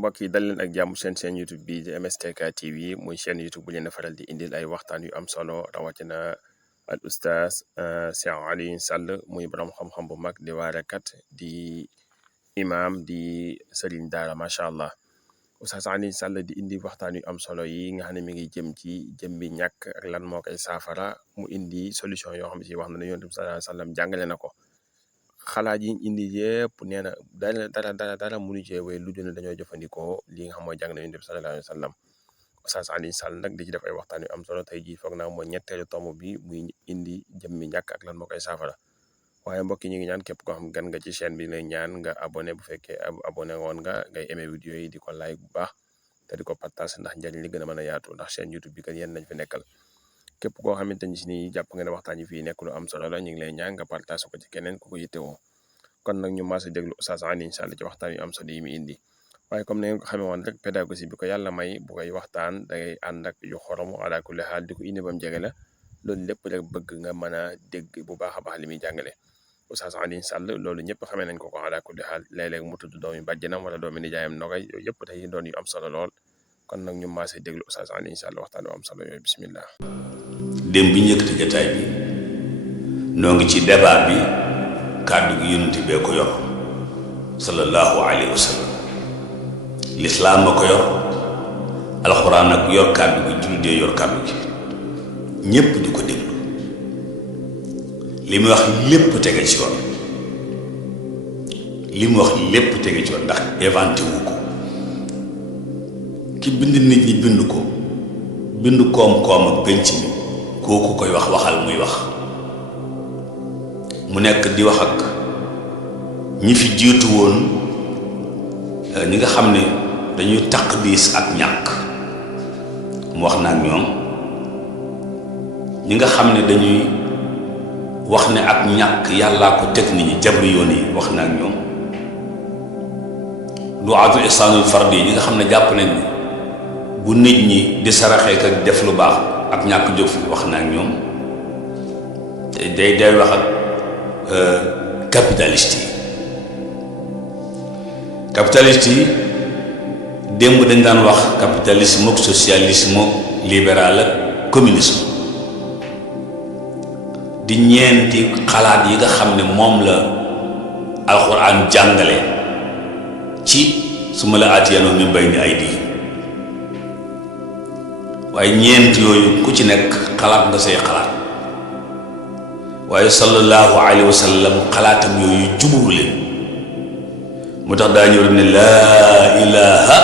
mbokk yi dal leen ak jàmm seen YouTube bi di MSTK TV muy chaîne YouTube bu leen a faral di indil ay waxtaan yu am solo rawatina al oustaz Cheikh Alioune Sall muy borom xam-xam bu mag di waarekat di imam di sëriñ daara macha allah. Oustaz Alioune Sall di indi waxtaan yu am solo yi nga xam ne mi ngi jëm ci jëm bi ñàkk ak lan moo koy saafara mu indi solution yoo xam ne si wax na ne yonent bi sallallahu alayhi wa sallam jàngale na ko. xalaat yi indi yëpp nee na dara mënu cee wéy lu dul dañoo jëfandikoo li nga xam mooy jàng na Yonent bi sallallahu alayhi wa sallam. Oustaz Alioune Sall nag di ci def ay waxtaan yu am solo tey jii foog naa mooy ñetteelu tomb bi muy indi jëmmi ñàkk ak lan moo koy saafara. waaye mbokk yi ñu ngi ñaan képp koo xam gan nga ci chaîne bi lay ñaan nga abonné bu fekkee abonné woon nga ngay aimé vidéo yi di ko like bu baax te di ko partage ndax njëriñ li gën a mën a yaatu ndax chaîne YouTube bi kat yéen nañ fi nekkal. képp koo xamante ni si ni jàpp nga ne waxtaan yi fii nekk lu am solo la ñu ngi lay ñaan nga partage ko ci keneen ku ko yittewoo. kon nag ñu maas a déglu Oustaz Alioune Sall ci waxtaan yu am solo yi mu indi waaye comme ni ngeen ko xamee woon rek pédagogie bi ko yàlla may bu koy waxtaan dangay ànd ak yu xoromu ala kulli xaal di ko indi ba mu jege la loolu lépp rek bëgg nga mën a dégg bu baax a baax li muy jàngale. Oustaz Alioune Sall loolu ñëpp xamee nañ ko ala kulli xaal léeg-léeg mu tudd doomi bàjjanam wala doomi nijaayam nogay yooyu yëpp tey doon yu am solo lool kon nag ñu maas a déglu Oustaz Alioune Sall waxtaan yu am solo yooyu bismillah. démb bi njëkkati jotaay bi noo ngi ci débat bi kàddu gi yonent bee ko yor sallallahu alayhi wa sallam lislaam ma ko yor alxuraan ak yor kàddu gi jullit dee yor kàddu gi ñépp di ko déglu li muy wax lépp tege ci yoon li mu wax lépp tege ci yoon ndax inventé wu ko ki bind nit ñi bind ko bind koom-koom ak penc mi kooku koy wax waxal muy wax mu nekk di wax ak ñi fi jiitu woon ñi nga xam ne dañuy taqdiis ak ñàkk mu wax na ak ñoom ñi nga xam ne dañuy wax ne ak ñàkk yàllaa ko teg nit ñi jabri yoon yi wax na ak ñoom du'aatul ihsaanul fardi yi ñi nga xam ne jàpp nañ ni bu nit ñi di saraxee ak def lu baax ak ñàkk jóg fi wax na ak ñoom day wax ak capitaliste yi démb dañ daan wax capitalisme ak socialisme ak libéral ak communisme di ñeenti xalaat yi nga xam ne moom la alxuraan jàngale ci su ma la aatiyanoo min bayni aydihim waaye ñeent yooyu ku ci nekk xalaat nga say xalaat waaye sallallahu alayhi wa sallam xalaatam yooyu jubóoru leen mu tax daa ñëw ne laa ilaha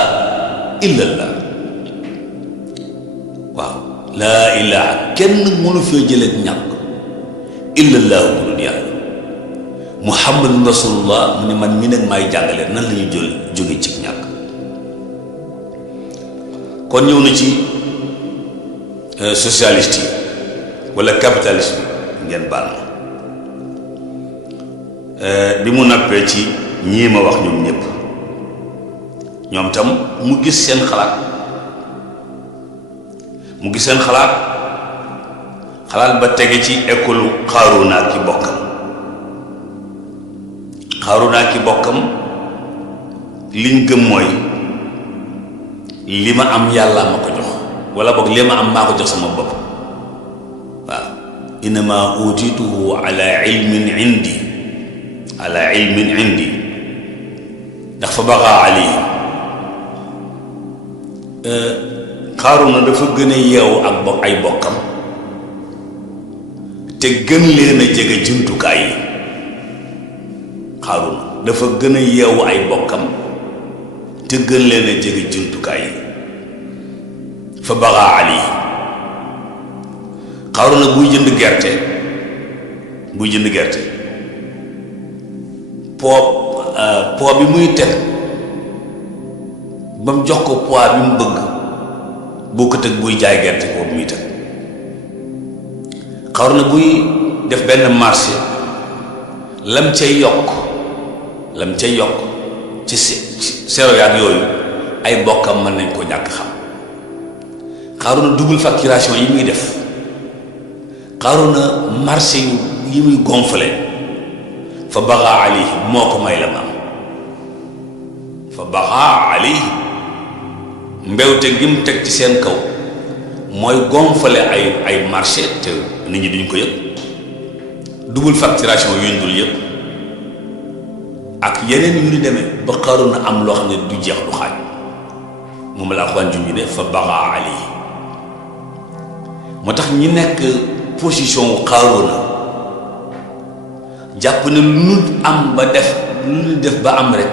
illallah waaw laa ilaha kenn mënu fee jëlee ñàkk illallahu bu dul yàlla muhammadun rasulullah mu ne man mi nag maay jàngale nan la ñuy jóge ci ñàkk kon ñëw na ci socialiste yi wala capitaliste bi ngeen baal ma bi mu nappee ci ñii ma wax ñoom ñëpp ñoom tam mu gis seen xalaat xalaat ba tege ci école Xaaruuna ki bokkam liñ gëm mooy li ma am yàlla ma ko jox wala boog li ma am maa ko jox sama bopp waaw innama utituhu ala ilmin indi ndax fa baxaa alayhim Xaaruuna dafa gën a yeewu ak ay bokkam te gën leen a jege jumtukaay yi Xaaruuna dafa gën a yeewu ay bokkam te gën leen a jege jumtukaay yi fa baxaa alayhim Xaaruuna buy jënd gerte poids bi muy teg ba mu jox ko poids bi mu bëgg boo ko tëg buy jaay gerte boobu muy teg Xaaruuna buy def benn marché lam cay yokk ci céréales yooyu ay bokkam mën nañ ko ñàkk xam Xaaruuna double facturation yi muy def Xaaruuna marché yi muy gonflé fa baxaa alayhim moo ko may la ma am fa baxaa alayhim mbewte gi mu teg ci seen kaw mooy gonfale ay marché te nit ñi duñ ko yëg, double facturation yuñ dul yëpp ak yeneen yu ñu demee ba Qaaruuna am loo xam ne du jeex du xaaj. moom la Alxuraan junj ne fa bagaa alayhi. moo tax ñi nekk position wu Qaaruuna jàpp ne lu nu am ba def lu nu def ba am rek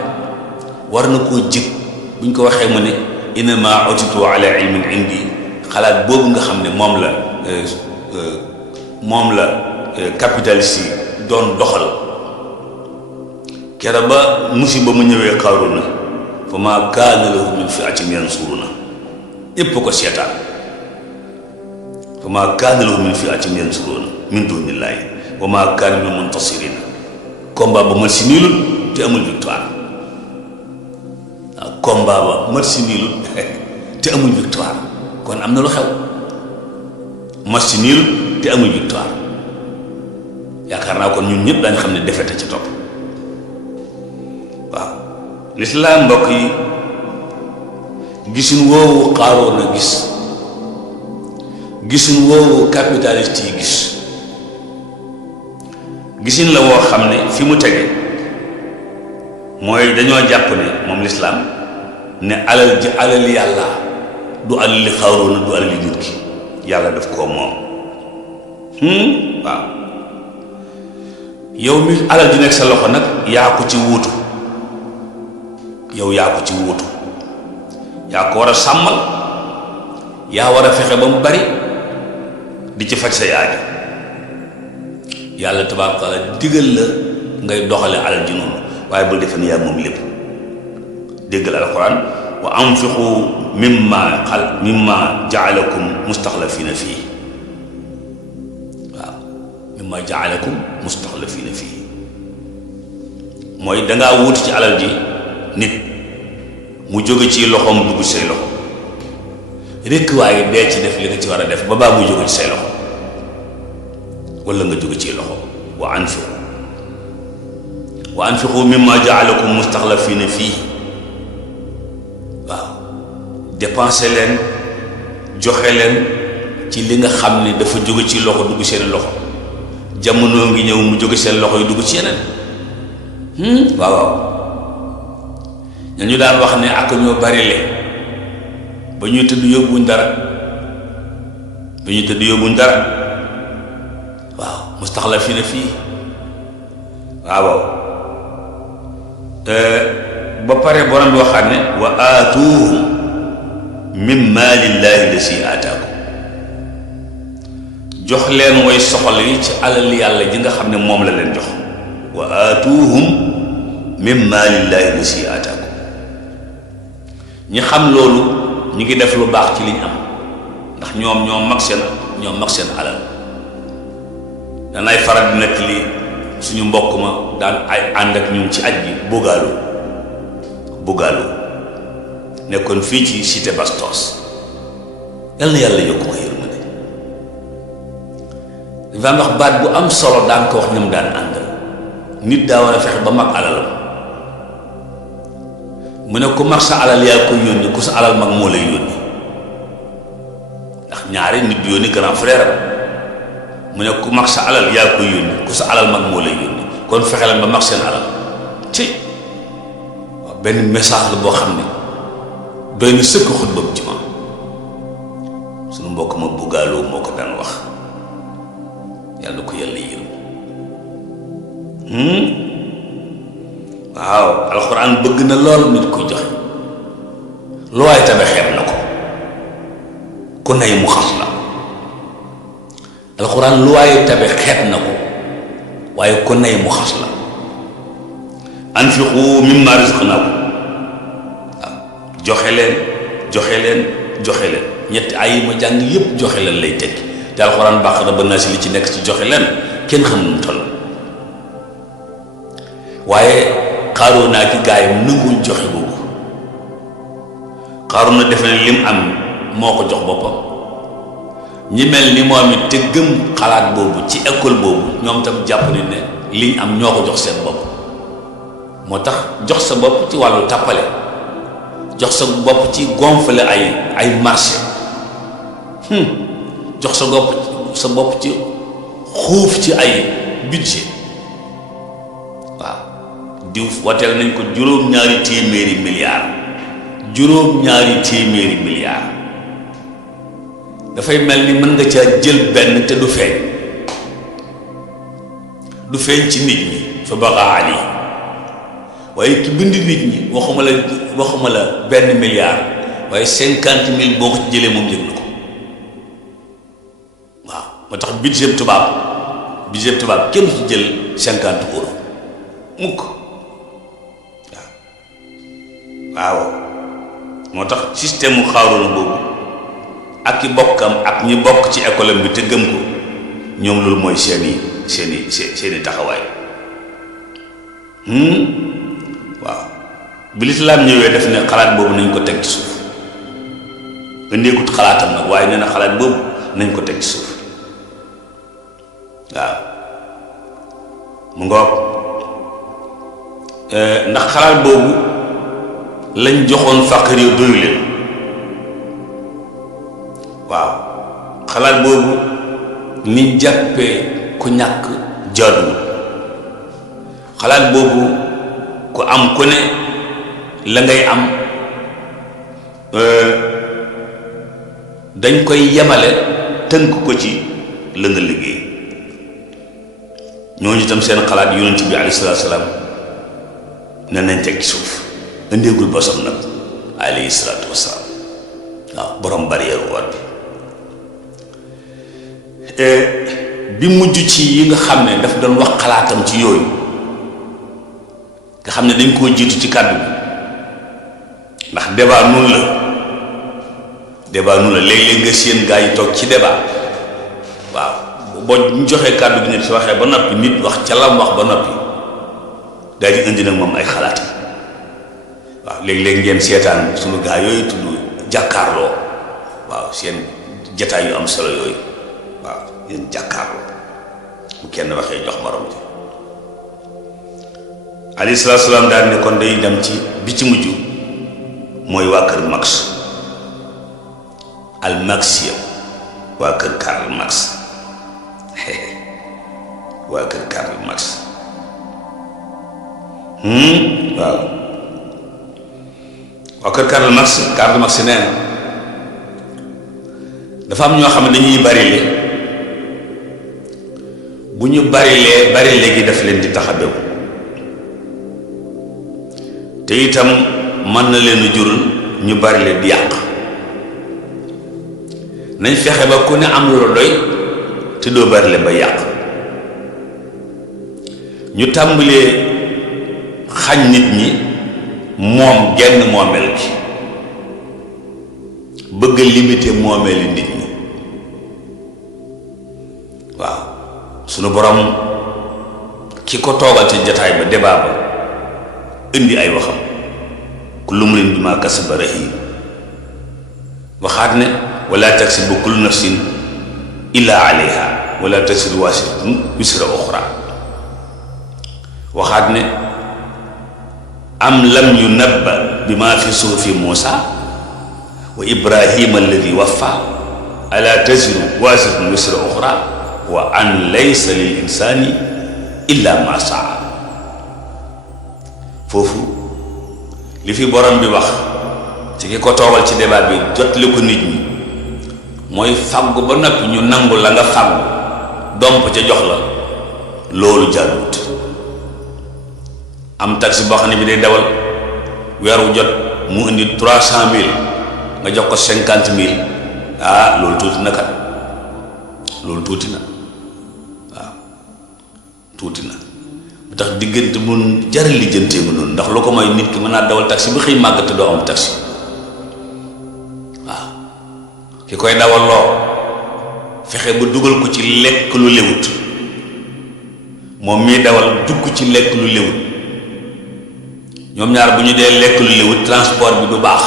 war na koo jëg buñ ko waxee mu ne innamaa utitu ala ilmin indi. xalaat boobu nga xam ne moom la capitaliste yi doon doxal kera ba musiba mu ñëwee Qaaruuna fa maa kaana lahu min fi'atin yansuruna yépp ko seetaan fa maa kaana lahu min fi'atin yansuruna min duunillaahi wa maa kaana min muntasirina. combat ba mat si niilul te amul victoire. waaw combat ba mat si niilul te amul victoire. kon am na lu xew match ci niil te amul victoire. yaakaar naa kon ñun ñëpp dañ xam ne défaite ci topp. waaw lislaam mbokk yi gisuñ woowu Qaaruuna gis, gisuñ woowu capitaliste yi gis, gisin la woo xam ne fi mu tege mooy dañoo jàpp ne moom lislaam ne alal ji alal yàlla du alali Qaaruuna du alali nit ki, yàlla daf koo moom. waaw yow mi alal ji nekk sa loxo nag yaa ko ci wuutu, yow yaa ko ci wuutu, yaa ko war a sàmmal, yaa war a fexe ba mu bari di ci faj say aajo. yàlla tabaaraka taala digal la ngay doxale alal ji noonu, waaye bul defe ne yaa moom lépp. déggal alxuraan wa anfiqu mimma jaalakum mustaxlafiina fii. waaw mimma jaalakum mustaxlafiina fii mooy dangaa wuutu ci alal ji nit mu jóge ci loxoom dugg say loxo rekk, waaye dee ci def li nga ci war a def ba baa muy jóge ci say loxo walla nga jóge ci loxo. wa anfiqu mimma jaalakum mustaxlafiina fii. waaw dépensé leen, joxe leen ci li nga xam ne dafa jóge ci loxo dugg seen loxo. jamono ngi ñëw mu jóge seen loxo yi dugg ci yeneen. waaw waaw ñu daan wax ne ak ñoo bari le ba ñuy tëdd yóbbuñ dara, ba ñuy tëdd yóbbuñ dara. waaw mustaxlafiina fii. waaw ba pare borom bi waxaat ne wa aatuuhum min maalillaahi lasi aataakum. jox leen way soxal yi ci alal yàlla ji nga xam ne moom la leen jox. wa aatuuhum min maalillaahi lasi aataakum. ñi xam loolu ñi ngi def lu baax ci liñ am, ndax ñoom mag seen alal. danay faral di nekk li suñu mbokk ma daan ay ànd ak ñun ci aj bi Bugalo nekkoon fii ci cité Bastos. yal na yàlla yokk ma yërmande. dafa am wax baat bu am solo daan ko wax ni mu daan àndal. nit daa war a fexe ba mag alalam. mu ne ku mag sa alal yaa koy yónni, ku sa alal mag moo lay yónni. ndax ñaari nit du yónni grand frère am. mu ne ku mag sa alal yaa koy yónni, ku sa alal mag moo lay yónni. kon fexe leen ba mag seen alal ci waaw benn message la boo xam ne doy na sëkk xutba bu jumaa. suñu mbokk ma Bugalo moo ko daan wax, yàlla na ko yàlla yërëm. waaw alxuraan bëgg na lool nit koy joxe. lu waay tabe xeeb na ko, ku nay mu xas la. alxuraan lu waaye tabe xeeb na ko, waaye ku nay mu xas la. anfiqu mimma razaqnaakum. waaw joxe leen ñetti ay yi ma jàng yépp joxe leen lay tekki. te alxuraan baax na ba naa si li ci nekk ci joxe leen kenn xam nu mu toll. waaye Qaaruuna ki gaayam nanguñ joxe boobu. Qaaruuna defe ne lim am moo ko jox boppam. ñi mel ni moom it te gëm xalaat boobu ci école boobu ñoom tam jàpp ne ne liñ am ñoo ko jox seen bopp. moo tax jox sa bopp ci wàllu tàppale jox sa bopp ci gonfler ay marché jox sa bopp ci xuuf ci ay budget waaw diw wateel nañ ko juróom-ñaari téeméeri milliards dafay mel ni mën nga caa jël benn te du feeñ ci nit ñi fa baqa ali waaye ki bind nit ñi waxuma la benn milliard waaye 50 000 boo ko ci jëlee moom yëg na ko waaw moo tax budget tubaab kenn ci jël 50 euros mukk waaw moo tax système mu Xaaruuna boobu ak i bokkam ak ñi bokk ci école bi te gëm ko ñoom loolu mooy seeni taxawaay waaw bi lislaam ñëwee def ne xalaat boobu nañ ko teg ci suuf ëndeekut xalaatam nag waaye nee na xalaat boobu nañ ko teg ci suuf waaw mu ngoog ndax xalaat boobu lañ joxoon faqir yu doyu leen waaw xalaat boobu ni jàppee ku ñàkk jaaduwul xalaat boobu ku am ku ne la ngay am dañ koy yemale tënk ko ci la nga liggéey ñooñu itam seen xalaat yonent bi alayhi salaatu salaam ne nañ teg ci suuf indeegul bosam nag alayhi salaatu wasalaam waaw borom barrière woon bi mujj ci yi nga xam ne daf doon wax xalaatam ci yooyu nga xam ne dañ koo jiitu ci kàddu bi ndax débat noonu la léeg-léeg nga seen gaa yi toog ci débat waaw boo ñu joxee kàddu gi nit si waxee ba noppi nit wax ca lam wax ba noppi daal di indi nag moom ay xalaat waaw léeg-léeg ngeen seetaan sunu gaa yooyu tudd jàkkaarloo waaw seen jataay yu am solo yooyu waaw yéen jàkkaarloo bu kenn waxee jox morom ji alayhi salaatu salaam daal ne kon day dem ci bi ci mujj mooy waa kër Marx al Marxiya waa kër Karl Marx waa kër Karl Marx waaw waa kër Karl Marx nee na dafa am ñoo xam ne dañuy barile bu ñu barile gi daf leen di tax a bew te itam mën na leen a jural ñu barile di yàq nañ fexe ba ku ne am lu la doy te doo barile ba yàq ñu tàmbalee xañ nit ñi moom genn moomeel gi bëgg a limité moomeeli nit ñi waaw sunu borom ki ko toogal ci jataay ba débat ba indi ay waxam kullu mrin bimaa kasaba rahiin waxaat ne wala taksibu kullu nafsin illa alayha wala taziru waasiratun wisra uxra waxaat ne am lam yunabba bimaa fi suhufi Muusa wa Ibrahima alladi waffa ala taziru waasiratun wisra uxra wa an laysa lil insaani illa ma saa foofu li fi borom bi wax ci ki ko toogal ci débat bi jotli ko nit ñi mooy fàggu ba noppi ñu nangu la nga fàggu domp ca jox la loolu jàllut am taxi boo xam ne bi day dawal weer wu jot mu indi 300 000 nga jox ko 50 000 loolu tuuti na kat loolu tuuti na waaw tuuti na bu tax diggante mun jar lijjantee mu noonu ndax lu ko mooy nit ki mën naa dawal taxi ba xëy màgg te doo am taxi waaw ki koy dawal loo fexe ba dugal ko ci lekk lu lewut moom mii dawal dugg ci lekk lu lewut ñoom ñaar bu ñu dee lekk lu lewut transport bi du baax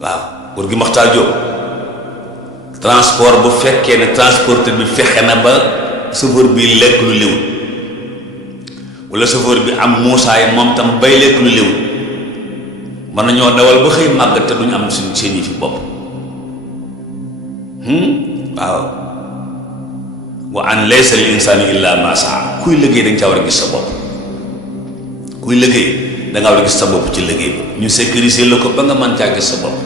waaw pour gi Maxtaar Jóob transport bu fekkee ne transporteur bi fexe na ba chauffeur bi lekk lu lewut wala chauffeur bi am muusaay moom tam bay lekk lu lewut mën nañoo dawal ba xëy màggat te duñu am seen yi fi bopp waaw wa an laysa lil insaani illa ma saa kuy liggéey da nga caa war a gis sa bopp kuy liggéey da nga war a gis sa bopp ci liggéey bi ñu sécuriser la ko ba nga mën caa gis sa bopp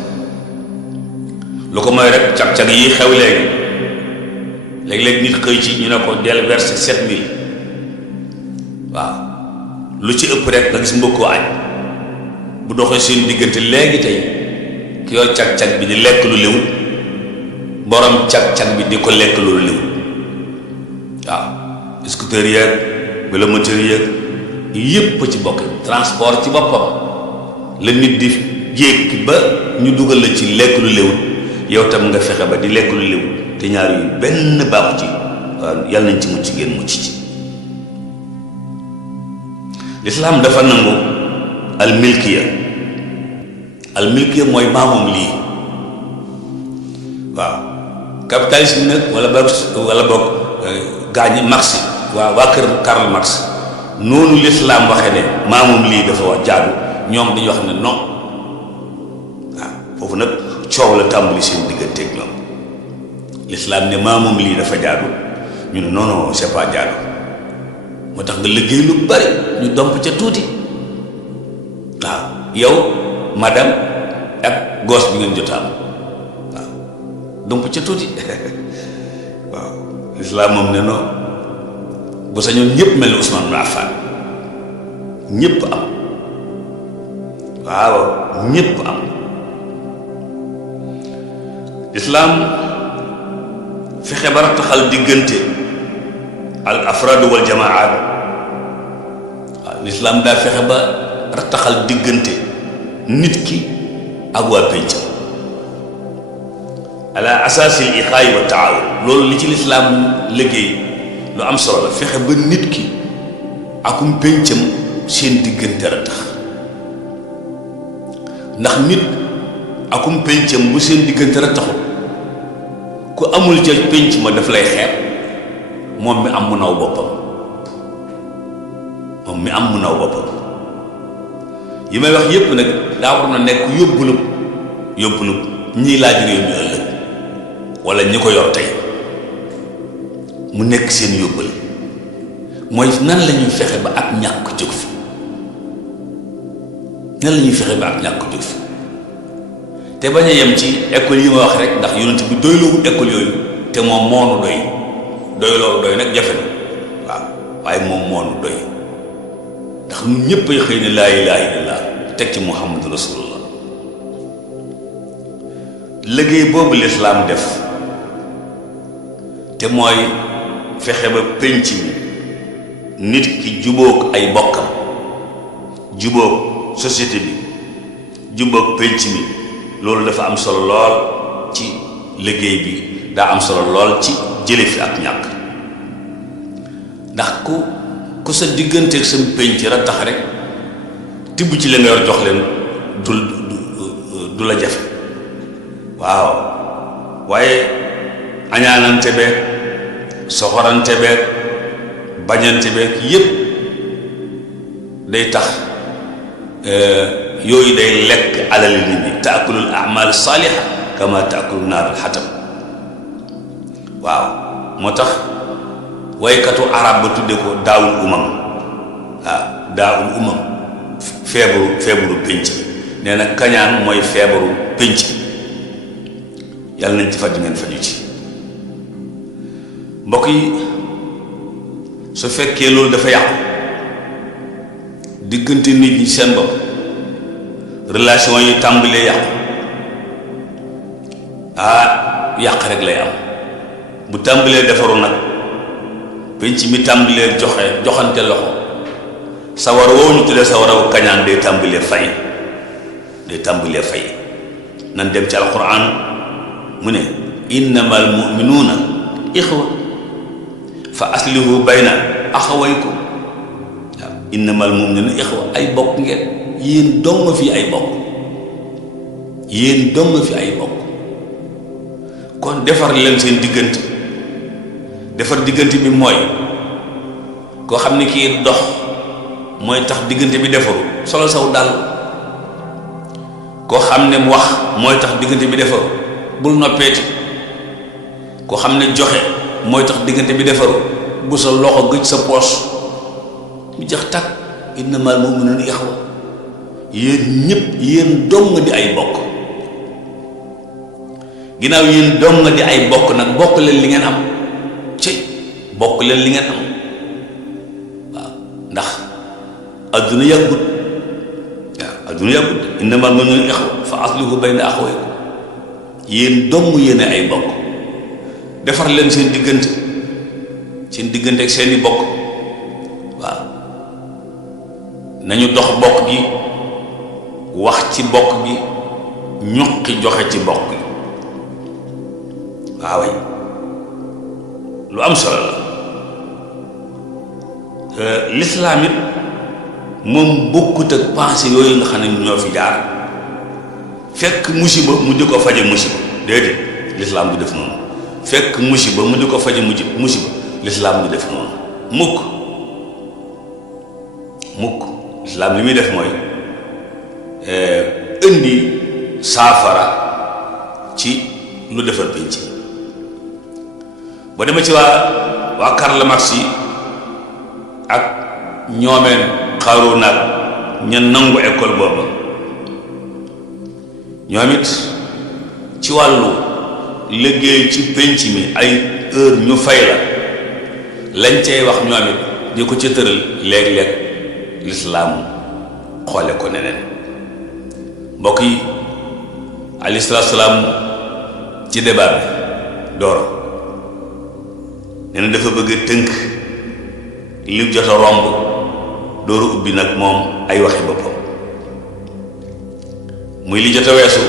lu ko mooy rek cag-cag yi xew léegi léeg-léeg nit xëy ci ñu ne ko del verser 7000 waaw lu ci ëpp rek nga gis mbokkoo añ bu doxee seen diggante léegi tey ki yor cag-cag bi di lekk lu léwut borom cag-cag bi di ko lekk lu léwut waaw scooter yeeg vélomoteur yeeg yépp ci bokk transport ci boppam la nit di jékki ba ñu dugal la ci lekk lu léwut yow tam nga fexe ba di lekk lu léwut te ñaar yu benn baaxu ci waaw yàlla nañ ci mucc ngeen mucc ci lislaam dafa nangu almilkiya mooy maamoom lii waaw capitalisme nag wala boog gaañi Marx waa kër Karl Marx noonu lislaam waxee ne maamoom lii dafa wax jaadu ñoom dañuy wax ne non waaw foofu nag coow la tàmbali seen digganteeg ñoom lislaam ne maamoom lii dafa jaadu ñu ne non non c'est pas jaadu moo tax nga liggéey lu bari ñu domp ca tuuti waaw yow madame ak goos bi ngeen jotaam waaw domp ca tuuti waaw lislaam moom ne non bu sañoon ñëpp mel ni Ousmane ibn Affan ñëpp am waaw ñëpp am lislaam fexe ba rattaxal diggante al afraad wal jamaat waaw lislaam daa fexe ba rattaxal diggante nit ki ak waa pénc ala asaasil ixaay wa taawun loolu li ci lislaam liggéey lu am solo la fexe ba nit ki akum péncam seen diggante rattax ndax nit akum péncam bu seen diggante rattaxul ku amul ca pénc ma daf lay xeeb moom mi am mu naw boppam yi may wax yépp nag daa war na nekk yóbbulub ñii laaj réew mi ëllëg wala ñi ko yor tey mu nekk seen yóbbal mooy nan la ñuy fexe ba ak ñàkk jóg fi te bañ a yem ci école yi ma wax rek ndax yonent bi doyloowul école yooyu te moom moonu doy loolu doy nag jafe na waaw waaye moom moonu doy ndax ñun ñëpp ay xëy ne laa ilaaha illallaah teg ci muhammadu rasulullah liggéey boobu lislaam def te mooy fexe ba pénc mi nit ki jubóog ay bokkam jubóog société bi jubóog pénc mi loolu dafa am solo lool ci liggéey bi daa am solo lool ci jële fi ak ñàkk ndax ku sa digganteeg sa pénc rattax rek tibb ci la nga yor jox leen du la jafe waaw waaye añaanante beeg soxorante beeg bañante beeg yépp day tax yooyu day lekk alali nit ñi taakulul amal saaliha kama taakulu naarul xatab waaw moo tax waykatu arab ba tudde ko daawul umam waaw daawul umam feebaru pénc nee na kañaan mooy feebaru pénc yàlla nañ ci faj ngeen faju ci mbokk yi su fekkee loolu dafa yàqu diggante nit ñi seen bopp relation yi tàmbalee yàqu yàq rek lay am bu tàmbalee defaru nag penc mi tàmbalee joxante loxo sawar woowu ñu tuddee sawarawu kañaan day tàmbalee fay nan dem ci alquran mu ne innamal mu'minuuna ixwa fa aslihu bayna axawaykum waaw innamal mu'minuuna ixwa ay bokk ngeen yéen dong fi ay bokk kon defar leen seen diggante defar diggante bi mooy koo xam ne kii dox mooy tax diggante bi defaru solo saw dal koo xam ne mu wax mooy tax diggante bi defaru bul noppeeti. koo xam ne joxe mooy tax diggante bi defaru bu sa loxo gëj sa poos mu jax takk. innamal mu'minuuna ixwa yéen ñëpp yéen dong di ay bokk. ginnaaw yéen dong di ay bokk nag bokk leen li ngeen am ci bokk leen li ngeen am waaw ndax adduna yàggut waaw adduna yàggut innamal mu'minuuna ixwa fa aslihu bayna axawaykum yéen dong yéen ay bokk defar leen seen diggante ak seeni bokk waaw nañu dox bokk gi wax ci bokk gi ñuqi joxe ci bokk gi waaw lu am solo la lislaam it moom bokkut ak pensée yooyu nga xam ne ñoo fi jaar fekk musiba mu di ko faje musiba déedéet lislaam du def noonu fekk musiba mu di ko faje musiba lislaam du def noonu mukk lislaam li muy def mooy indi saafara ci lu defar pénc boo demee ci waa Karl Marx yi ak ñoomeen xaaru nag ña nangu école booba ñoom it ci wàllu liggéey ci pénc mi ay heure ñu fay la lañ cay wax ñoom it di ko ci tëral léeg-léeg lislaam xoole ko neneen mbokk yi alayhi salaatu salaam ci débat bi dooro nee na dafa bëgg a tënk li jot a romb dooru ubbi nag moom ay waxi boppam muy li jot a weesu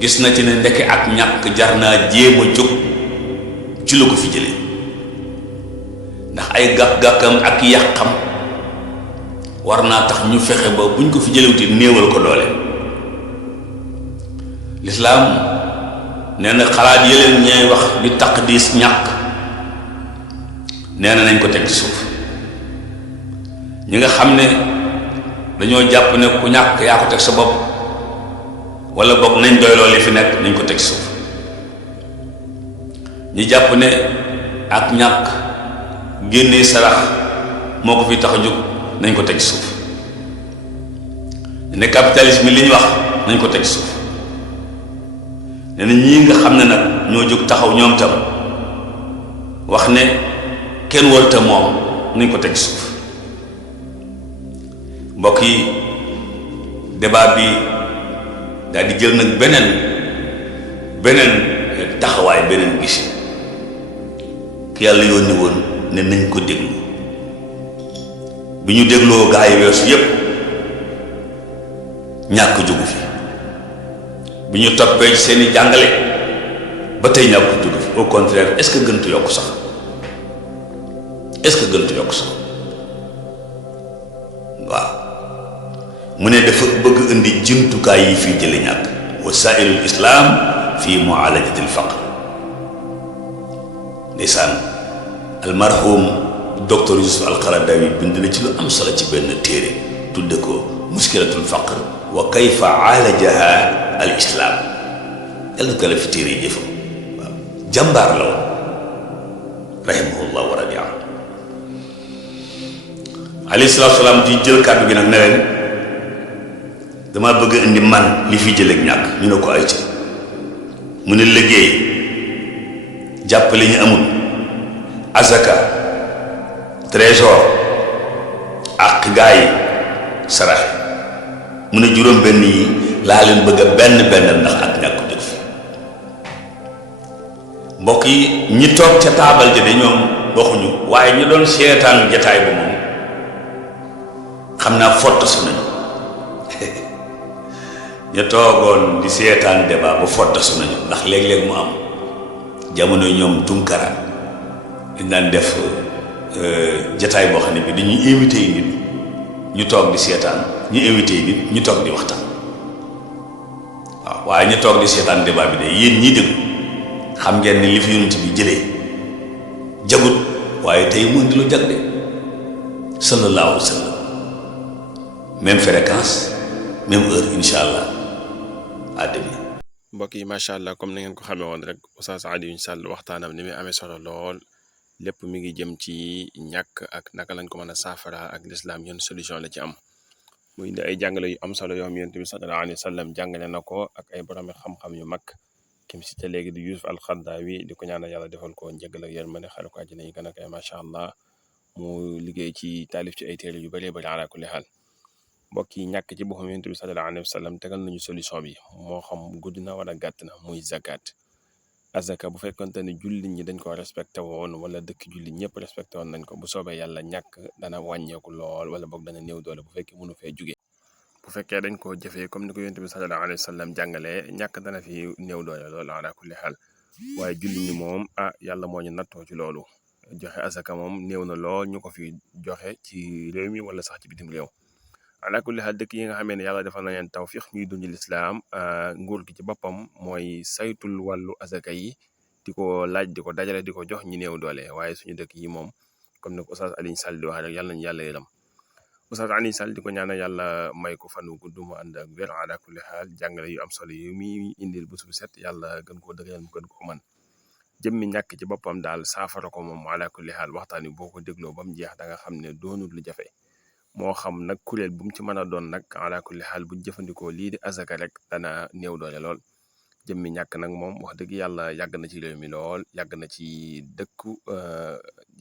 gis na ci ne ndeke ak ñàkk jar naa jéem a jóg ci lu ko fi jële ndax ay gàkk-gàkkam ak yàqam war naa tax ñu fexe ba buñ ko fi jëlewuti néewal ko doole lislaam nee na xalaat yëleen ñay wax di taqdis ñàkk nee na nañ ko teg ci suuf ñi nga xam ne dañoo jàpp ne ku ñàkk yaa ko teg sa bopp wala boog nañ doyloo li fi nekk nañ ko teg ci suuf ñi jàpp ne ak ñàkk génnee sarax moo ko fi tax a jóg nañ ko teg ci suuf ne capitalisme li ñu wax nañ ko teg ci suuf nee na ñii nga xam ne nag ñoo jóg taxaw ñoom tam wax ne kenn warta moom nañ ko teg ci suuf mbokk yi débat bi daal di jël nag beneen taxawaay beneen gis ki yàlla yónni woon ne nañ ko déglu bi ñu dégloo gaa yi weesu yépp ñàkk jógu fi bi ñu toppee ci seeni jàngale ba tey ñàkk jógu fi au contraire est-ce que gëntu yokk sax waaw mu ne dafa bëgg indi jumtukaay yi fii jële ñàkk wasaa'ilul islaam fi mu'aalajatil faqr ndeysaan almarhum docteur Yusuf al-Qaradawi bind na ci lu am solo ci benn téere tudde ko muskilatul faqr wa kayfa aalajaha al islam yàlla ko la fi téere yi jëfam waaw jàmbaar la woon rahimahullah wa radiya alayhi salaatu salaam di jël kàddu gi nag ne leen dama bëgg indi man li fi jëleeg ñàkk ñu ne ko ay ci mu ne liggéey jàppale ñu amul azaka trésor ak gaay sarax mu ne juróom benn yi laa leen bëgg a benn ndax ak ñàkk jóg fi mbokk yi ñi toog ca taabal ja de ñoom waxuñu waaye ñu doon seetaan jataay bu moom xam naa fott su nañu ñu toogoon di seetaan débat ba fott su nañu ndax léeg-léeg mu am jamono ñoom Tunkara dañ daan def jataay boo xam ne bi dañuy invité yi nit ñu toog di seetaan ñu invité yi nit ñu toog di waxtaan waaw waaye ñu toog di seetaan débat bi de yéen ñii déglu xam ngeen ne li fi yonent bi jëlee jagut waaye tey mu indi lu jag de sallallahu alayhi wa sallam même fréquence même heure incha allah àddemi. mbokk yi macha allah comme ni ngeen ko xamee woon rek Oustaz Alioune Sall waxtaanam ni muy amee solo lool lépp mi ngi jëm ci ñàkk ak naka lañ ko mën a saafara ak lislaam yoon solution la ci am muy indi ay jàngale yu am solo yoo xam yonent bi sallallahu alayhi wa sallam jàngale na ko ak ay boromi xam-xam yu mag kim si te léegi di Yuusuf al-Xardaawi di ko ñaanal yàlla defal ko njëgal ak yërmande xare ko àjjana yi gën a koy macha allah mu liggéey ci taalif ci ay téere yu bëree bëri ala kulli xaal mbokk yi ñàkk ci boppam yonent bi sallallahu alayhi wa sallam tegal nañu solution bi moo xam gudd na wala gàtt na muy zakat azaka bu fekkonte ne jullit ñi dañ ko respecté woon wala dëkk jullit ñëpp respecté woon nañ ko bu soobee yàlla ñàkk dana wàññeeku lool wala boog dana néew doole bu fekkee mënu fee jugee bu fekkee dañ koo jëfee comme ni ko yonent bi sallallahu alayhi wa sallam jàngalee ñàkk dana fi néew doole lool ala kulli xaal waaye jullit ñi moom yàlla moo ñu nattoo ci loolu joxe azaka moom néew na lool ñu ko fi joxe ci réew mi wala sax ci bitim réew ala kulli xaal dëkk yi nga xamee ne yàlla defal na leen tawfiq ñuy dund lislaam nguur gi ci boppam mooy saytul wàllu azaka yi di ko laaj di ko dajale di ko jox ñi néew doole waaye suñu dëkk yi moom comme ni ko Oustaz Alioune Sall di wax rek yàlla nañu yàlla yërëm Oustaz Alioune Sall di ko ñaanal yàlla may ko fanu gudd mu ànd ak wér ala kulli xaal jàngale yu am solo yu muy indil bés bu set yàlla gën koo dëgëral mu gën koo man jëmmi ñàkk ci boppam daal saafara ko moom ala kulli xaal waxtaan wi boo ko dégloo ba mu jeex da nga xam ne doonul lu jafe moo xam nag kuréel bu mu ci mën a doon nag ala kulli xaal bu jëfandikoo lii di azaka rek dana néew doole lool jëmmi ñàkk nag moom wax dëgg yàlla yàgg na ci réew mi lool yàgg na ci dëkku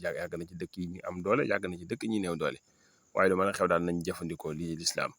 yàgg na ci dëkk yi ñu am doole yàgg na ci dëkk ñi néew doole waaye lu mën a xew daal nañ jëfandikoo lii di lislaam